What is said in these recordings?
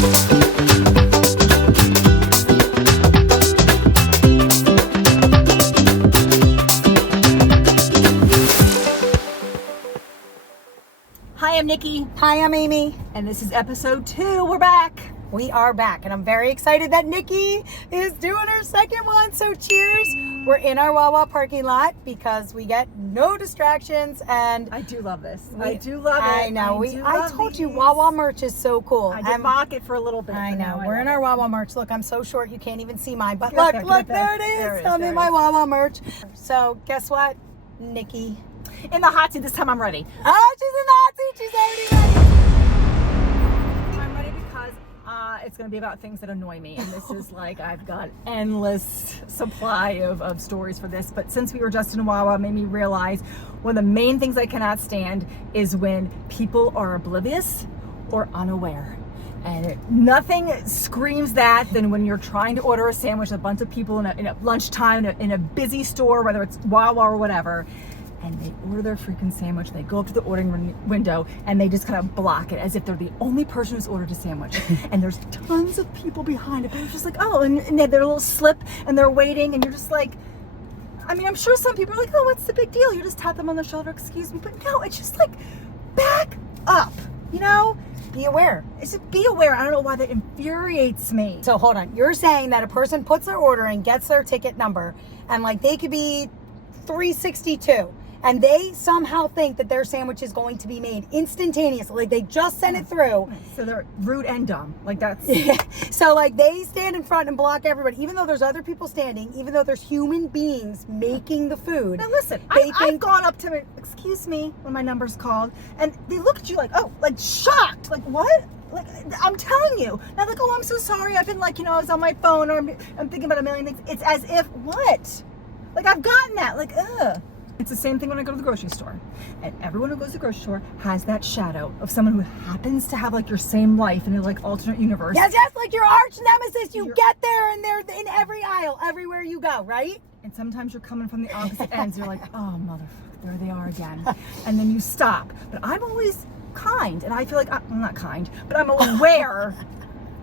Hi, I'm Nikki. Hi, I'm Amy. And this is episode 2. We're back. We are back, and I'm very excited that Nikki is doing her second one, so cheers. We're in our Wawa parking lot because we get no distractions, and I do love this. I do love it. I know. I told you, Wawa merch is so cool. I did mock it for a little bit. I know. We're in our Wawa merch. Look, I'm so short you can't even see mine, but Look, look, there it is. I'm in my Wawa merch. So guess what, Nikki? In the hot seat this time. I'm ready. Oh, she's in the hot seat. She's already ready. I'm ready because it's going to be about things that annoy me. And this is like, I've got endless supply of stories for this. But since we were just in Wawa, it made me realize one of the main things I cannot stand is when people are oblivious or unaware. And nothing screams that than when you're trying to order a sandwich with a bunch of people in a lunchtime in a busy store, whether it's Wawa or whatever. And they order their freaking sandwich. They go up to the ordering window and they just kind of block it as if they're the only person who's ordered a sandwich. And there's tons of people behind it, but it's just like, oh, and they have their little slip and they're waiting, and you're just like, I mean, I'm sure some people are like, oh, what's the big deal? You just tap them on the shoulder, excuse me. But no, it's just like, back up, you know? Be aware. It's just be aware. I don't know why that infuriates me. So hold on. You're saying that a person puts their order in, gets their ticket number, and like they could be 362. And they somehow think that their sandwich is going to be made instantaneously. Like they just sent it through. So they're rude and dumb. Like that's... So like they stand in front and block everybody, even though there's other people standing, even though there's human beings making the food. Now listen, I've gone up to it, excuse me, when my number's called, and they look at you like, oh, like shocked. Like what? Like, I'm telling you. Now like, oh, I'm so sorry. I've been like, I was on my phone, or I'm thinking about a million things. It's as if, what? Like I've gotten that. Like, ugh. It's the same thing when I go to the grocery store. And everyone who goes to the grocery store has that shadow of someone who happens to have like your same life in a like alternate universe. Yes, like your arch nemesis. You get there and they're in every aisle, everywhere you go, right? And sometimes you're coming from the opposite ends. You're like, oh, motherfucker, there they are again. And then you stop. But I'm always kind. And I feel like, I'm not kind, but I'm aware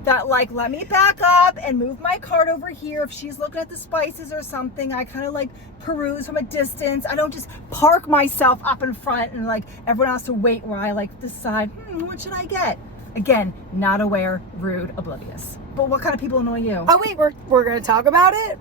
that like, let me back up and move my cart over here. If she's looking at the spices or something, I kind of like peruse from a distance. I don't just park myself up in front and like everyone else to wait where I like decide, what should I get? Again, not aware, rude, oblivious. But what kind of people annoy you? Oh wait, we're gonna talk about it?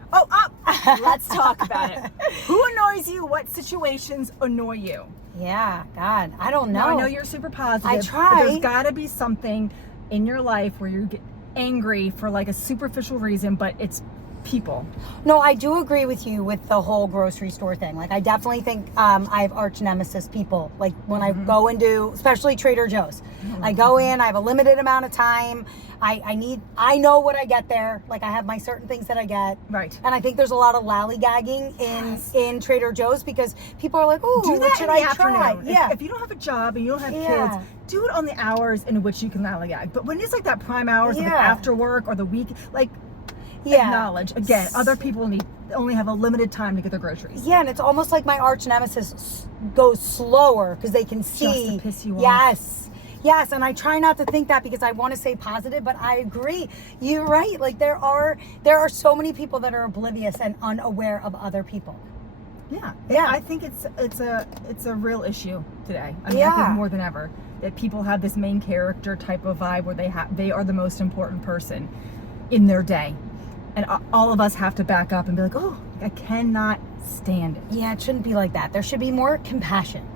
Let's talk about it. Who annoys you? What situations annoy you? Yeah, God, I don't know. Now, I know you're super positive. I try. But there's gotta be something in your life where you get angry for like a superficial reason, but it's people. No, I do agree with you with the whole grocery store thing. Like I definitely think I have arch nemesis people. Like when I go into, especially Trader Joe's, I go in, I have a limited amount of time. I know what I get there. Like I have my certain things that I get. Right. And I think there's a lot of lollygagging in Trader Joe's because people are like, oh, what should I try? Yeah. If you don't have a job and you don't have kids, do it on the hours in which you can lollygag. But when it's like that prime hours, like after work or the week, like acknowledge again, other people only have a limited time to get their groceries. Yeah, and it's almost like my arch nemesis goes slower because they can see. Just to piss you off. Yes, and I try not to think that because I want to say positive, but I agree. You're right. Like there are so many people that are oblivious and unaware of other people. Yeah. I think it's a real issue today. I mean, I think more than ever that people have this main character type of vibe where they are the most important person in their day. And all of us have to back up and be like, oh, I cannot stand it. Yeah, it shouldn't be like that. There should be more compassion.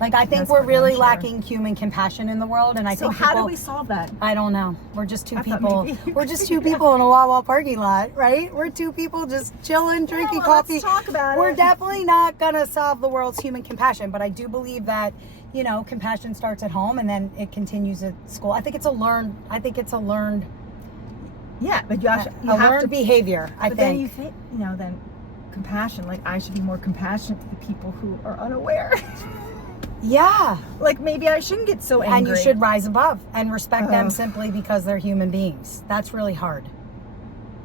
Like, I think we're really lacking human compassion in the world. And I think how do we solve that? I don't know. We're just two people. We're just two people in a Wawa parking lot, right? We're two people just chilling, drinking coffee. Let's talk about it. We're definitely not going to solve the world's human compassion. But I do believe that, compassion starts at home and then it continues at school. I think it's a learned. Yeah, but you have learned behavior, I think. But then you think, then compassion, like I should be more compassionate to the people who are unaware. Yeah. Like maybe I shouldn't get so angry. And you should rise above and respect them simply because they're human beings. That's really hard.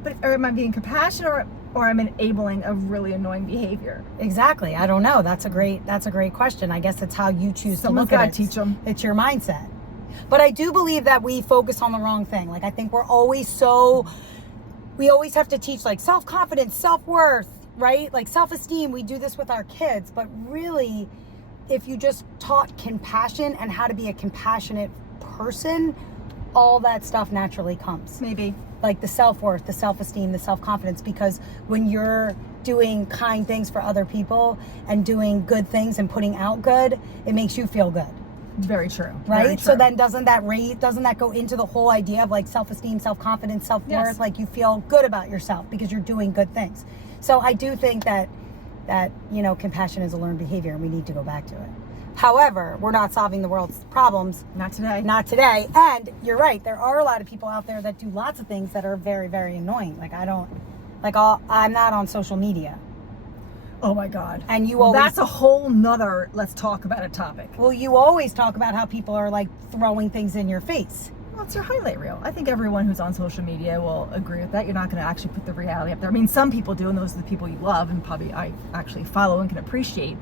But am I being compassionate or am I enabling a really annoying behavior? Exactly. I don't know. That's a great question. I guess it's how you choose to look at it. Teach them. It's your mindset. But I do believe that we focus on the wrong thing. Like, I think we always have to teach like self-confidence, self-worth, right? Like self-esteem. We do this with our kids, but really, if you just taught compassion and how to be a compassionate person, all that stuff naturally comes. Maybe. Like the self-worth, the self-esteem, the self-confidence, because when you're doing kind things for other people and doing good things and putting out good, it makes you feel good. Very true. Right? Very true. So then doesn't that go into the whole idea of like self-esteem, self-confidence, self-worth? Yes. Like you feel good about yourself because you're doing good things. So I do think that compassion is a learned behavior and we need to go back to it. However, we're not solving the world's problems. Not today. Not today. And you're right. There are a lot of people out there that do lots of things that are very, very annoying. Like I'm not on social media. Oh my God. And that's a whole nother let's talk about it topic. Well, you always talk about how people are like throwing things in your face. Well, it's your highlight reel. I think everyone who's on social media will agree with that. You're not going to actually put the reality up there. I mean, some people do, and those are the people you love and probably I actually follow and can appreciate.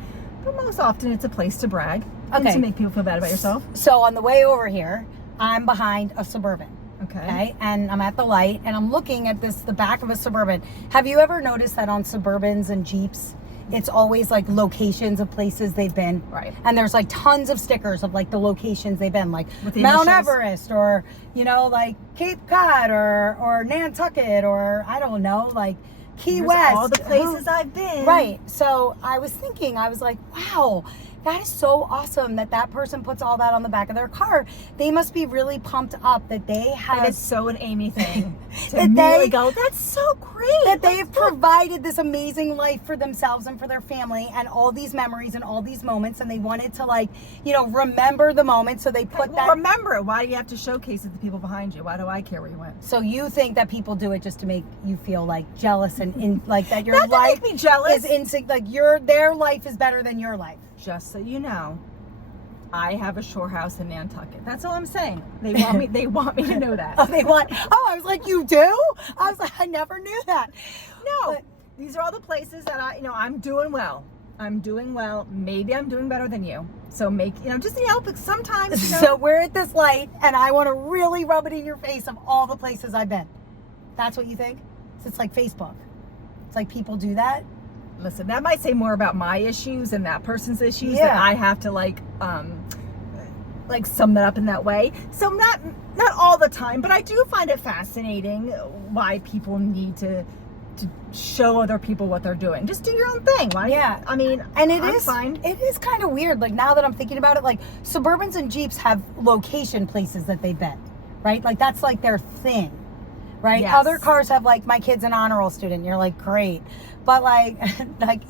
But most often it's a place to brag and to make people feel bad about yourself. So on the way over here, I'm behind a Suburban. Okay. And I'm at the light and I'm looking at the back of a Suburban. Have you ever noticed that on Suburbans and Jeeps, it's always like locations of places they've been? Right. And there's like tons of stickers of like the locations they've been, like with the Mount initials. Everest or, like Cape Cod or Nantucket or I don't know, like Key West. All the places I've been. Right. So I was thinking, I was like, wow, that is so awesome that person puts all that on the back of their car. They must be really pumped up that they have. That is so an Amy thing. To That immediately they- go, that's so great. That they've provided this amazing life for themselves and for their family and all these memories and all these moments. And they wanted to remember the moment. So they put that. Remember it. Why do you have to showcase it to people behind you? Why do I care where you went? So you think that people do it just to make you feel like jealous and like that your Not to life make me jealous. is their life is better than your life. Just so you know, I have a shore house in Nantucket. That's all I'm saying. They want me. They want me to know that. I was like, you do? I was like, I never knew that. No, these are all the places that I'm doing well. I'm doing well. Maybe I'm doing better than you. So but sometimes. So we're at this light, and I want to really rub it in your face of all the places I've been. That's what you think? It's like Facebook. It's like people do that. Listen, that might say more about my issues and that person's issues Yeah. that I have to sum that up in that way. So not all the time, but I do find it fascinating why people need to show other people what they're doing. Just do your own thing. Why? Yeah. I mean, and I'm fine. It is kind of weird. Like now that I'm thinking about it, like Suburbans and Jeeps have location places that they've been, right? Like that's like their thing, right? Yes. Other cars have like my kid's an honor roll student. You're like, great. But like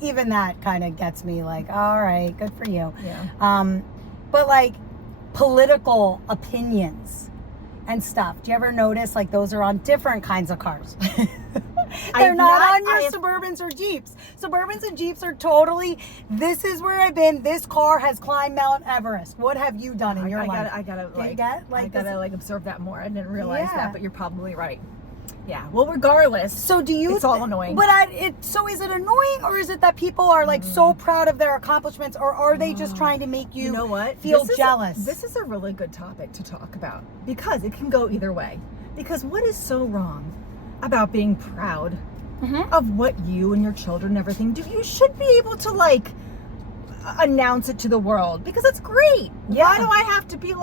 even that kind of gets me like, all right, good for you. Yeah. But like political opinions and stuff. Do you ever notice like those are on different kinds of cars? They're not on your Suburbans or Jeeps. Suburbans and Jeeps are totally, this is where I've been. This car has climbed Mount Everest. What have you done in your life? I gotta observe that more. I didn't realize Yeah. that, but you're probably right. Yeah. Well, regardless. So do you? It's all annoying. But so is it annoying, or is it that people are like so proud of their accomplishments, or are they just trying to make you, know what? feel jealous? This is a really good topic to talk about because it can go either way. Because what is so wrong about being proud of what you and your children and everything do? You should be able to announce it to the world because it's great. Yeah. Why do I have to be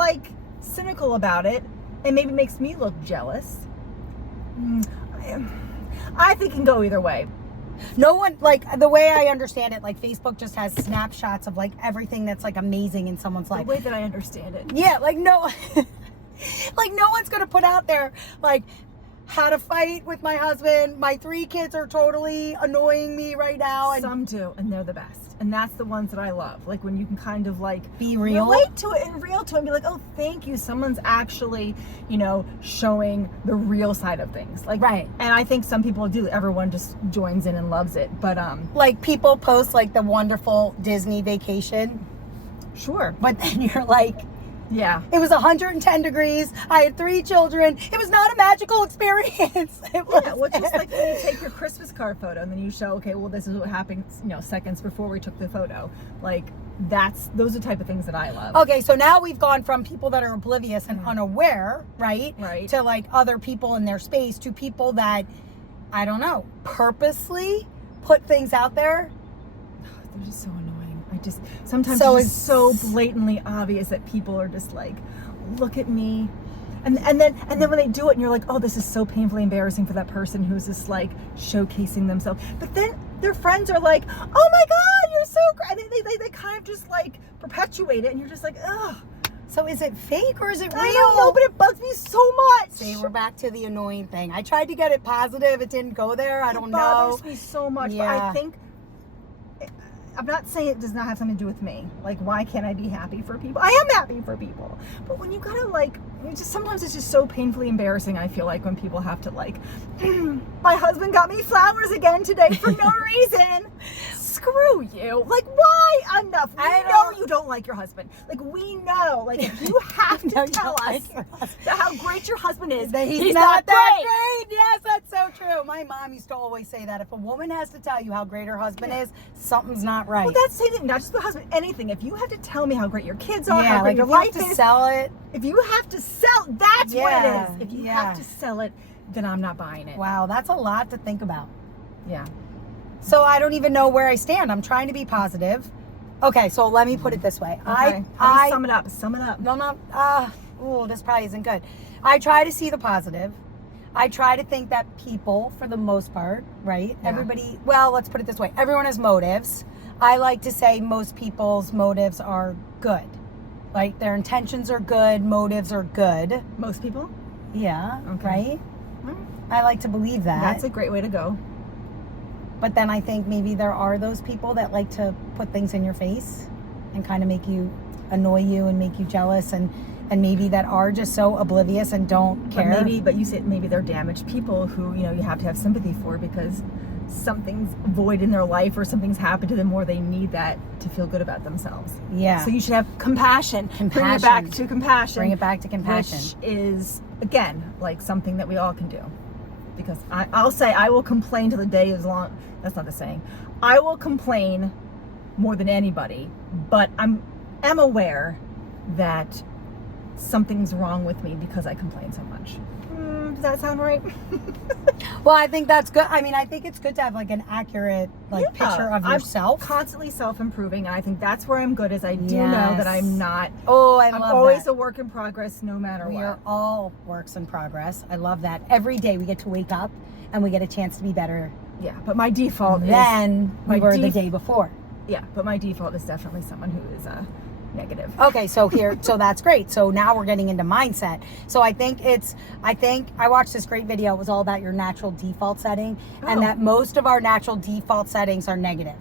cynical about it? And maybe makes me look jealous. I think it can go either way. No one, the way I understand it, Facebook just has snapshots of everything that's amazing in someone's life. The way that I understand it. Yeah, no one's gonna put out there how to fight with my husband. My 3 kids are totally annoying me right now. And some do, and they're the best. And that's the ones that I love. When you can kind of be real, relate to it and real to it and be like, oh, thank you. Someone's actually, showing the real side of things. Right. And I think some people do. Everyone just joins in and loves it. But people post the wonderful Disney vacation. Sure. But then you're like, Yeah. It was 110 degrees. I had 3 children. It was not a magical experience. It was. Yeah, well, just like when you take your Christmas card photo and then you show, okay, well, this is what happened, seconds before we took the photo. Like, those are the type of things that I love. Okay, so now we've gone from people that are oblivious and unaware, right? Right. To like other people in their space, to people that, I don't know, purposely put things out there. They're just so annoying. Sometimes So it's just so blatantly obvious that people are just like, look at me. And then when they do it and you're like, oh, this is so painfully embarrassing for that person who's just like showcasing themselves. But then their friends are like, oh my God, you're so great. And they kind of just like perpetuate it and you're just like, ugh. So is it fake or is it real? I don't know, but it bugs me so much. See, we're back to the annoying thing. I tried to get it positive. It didn't go there. I don't know. It bothers me so much. Yeah. But I think, I'm not saying it does not have something to do with me. Like, why can't I be happy for people? I am happy for people. But when you gotta like, sometimes it's just so painfully embarrassing, I feel like, when people have to like, my husband got me flowers again today for no reason. Screw you. Like, why? Enough. We know you don't like your husband. Like, we know. Like, if you have to tell us how great your husband is, that he's not that great. Yes, that's so true. My mom used to always say that if a woman has to tell you how great her husband is, something's not right. Well, that's saying not just the husband, anything. If you have to tell me how great your kids are, yeah, how great like your if you life have to is, sell it. if you have to sell, that's what Yeah, it is. If you have to sell it, then I'm not buying it. Wow, that's a lot to think about. Yeah. So I don't even know where I stand. I'm trying to be positive. Okay, so let me put it this way. Okay. I sum it up. Sum it up. No, this probably isn't good. I try to see the positive. I try to think that people, for the most part, right? Yeah. Everybody, well, let's put it this way. Everyone has motives. I like to say most people's motives are good. Like their intentions are good, motives are good. Most people? Yeah, Okay. right? Well, I like to believe that. that's a great way to go. But then I think maybe there are those people that like to put things in your face and kind of make you, annoy you and make you jealous, and maybe that are just so oblivious and don't care. But you said maybe they're damaged people who, you have to have sympathy for because something's void in their life or something's happened to them or they need that to feel good about themselves. Yeah. So you should have compassion. Bring it back to compassion. Bring it back to compassion. Which is, again, like something that we all can do. Because I'll say I will complain till the day is long. That's not the saying. I will complain more than anybody, but I'm aware that something's wrong with me because I complain so much. Does that sound right? Well, I think that's good. I mean, I think it's good to have like an accurate picture of yourself. I'm constantly self-improving, and I think that's where I'm good. Is I do know that I'm not. Oh, I'm always a work in progress, no matter what. We are all works in progress. I love that. Every day we get to wake up and we get a chance to be better. Yeah, but my default than we were the day before. Yeah, but my default is definitely someone who is negative. Okay, so that's great. So now we're getting into mindset. So I think I watched this great video. It was all about your natural default setting, and that most of our natural default settings are negative.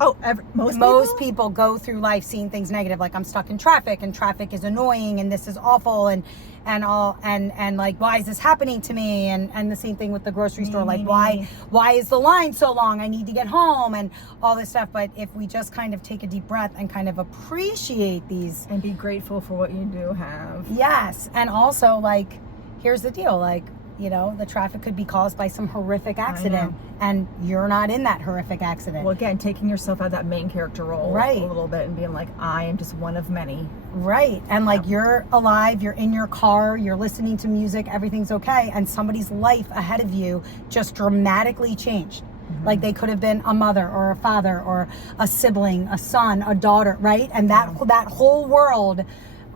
Oh, most people go through life seeing things negative, like I'm stuck in traffic and traffic is annoying and this is awful and like, why is this happening to me? And the same thing with the grocery store, like why is the line so long? I need to get home and all this stuff. But if we just kind of take a deep breath and kind of appreciate these and be grateful for what you do have. Yes. And also, like, here's the deal, like, the traffic could be caused by some horrific accident and you're not in that horrific accident. Well, again, taking yourself out of that main character role a little bit and being like, I am just one of many. Right. And like you're alive, you're in your car, you're listening to music, everything's okay. And somebody's life ahead of you just dramatically changed. Mm-hmm. Like they could have been a mother or a father or a sibling, a son, a daughter, right? And that whole world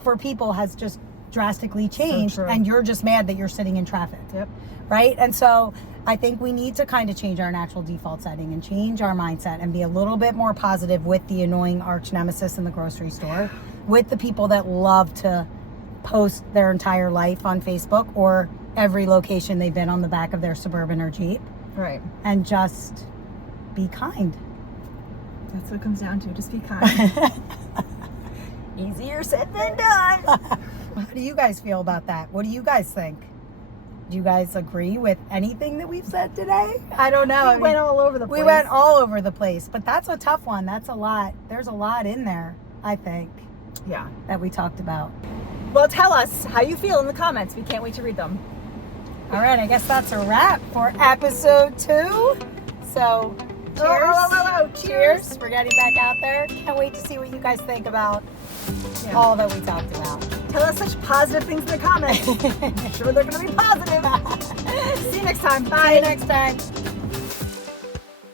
for people has just drastically changed, and you're just mad that you're sitting in traffic. Yep. Right? And so I think we need to kind of change our natural default setting and change our mindset and be a little bit more positive with the annoying arch nemesis in the grocery store, with the people that love to post their entire life on Facebook or every location they've been on the back of their Suburban or Jeep. Right. And just be kind. That's what it comes down to. Just be kind. Easier said than done. How do you guys feel about that? What do you guys think? Do you guys agree with anything that we've said today? I don't know. We went all over the place. We went all over the place, but that's a tough one. That's a lot. There's a lot in there, I think. Yeah. that we talked about. Well, tell us how you feel in the comments. We can't wait to read them. All right, I guess that's a wrap for episode 2. So, cheers. Cheers. We're getting back out there. Can't wait to see what you guys think about Yeah. all that we talked about. Tell us such positive things in the comments. I'm sure they're going to be positive. See you next time. Bye. See you next time.